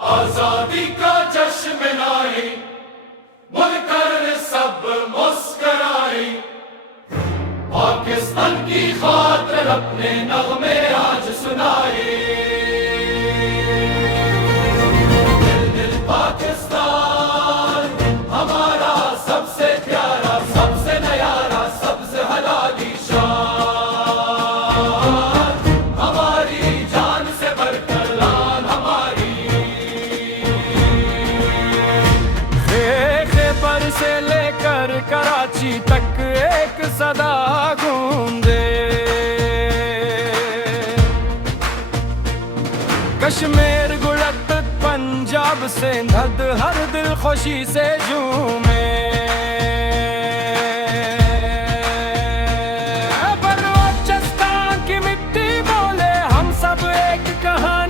आजादी का जश्न मनाए, मुनकर सब मुस्कराए। पाकिस्तान की खातिर अपने नगमे आज सुनाए। दिल दिल पाकिस्तान हमारा सबसे प्यारा, सबसे नयारा, सबसे हलाली शान। हमारी जान से बढ़कर लान हमारी। खैबर से लेकर कराची तक एक सदा गूंजे। कश्मीर गुजरात पंजाब से धद हर दिल खुशी से झूमे। बलूचिस्तान की मिट्टी बोले हम सब एक कहानी।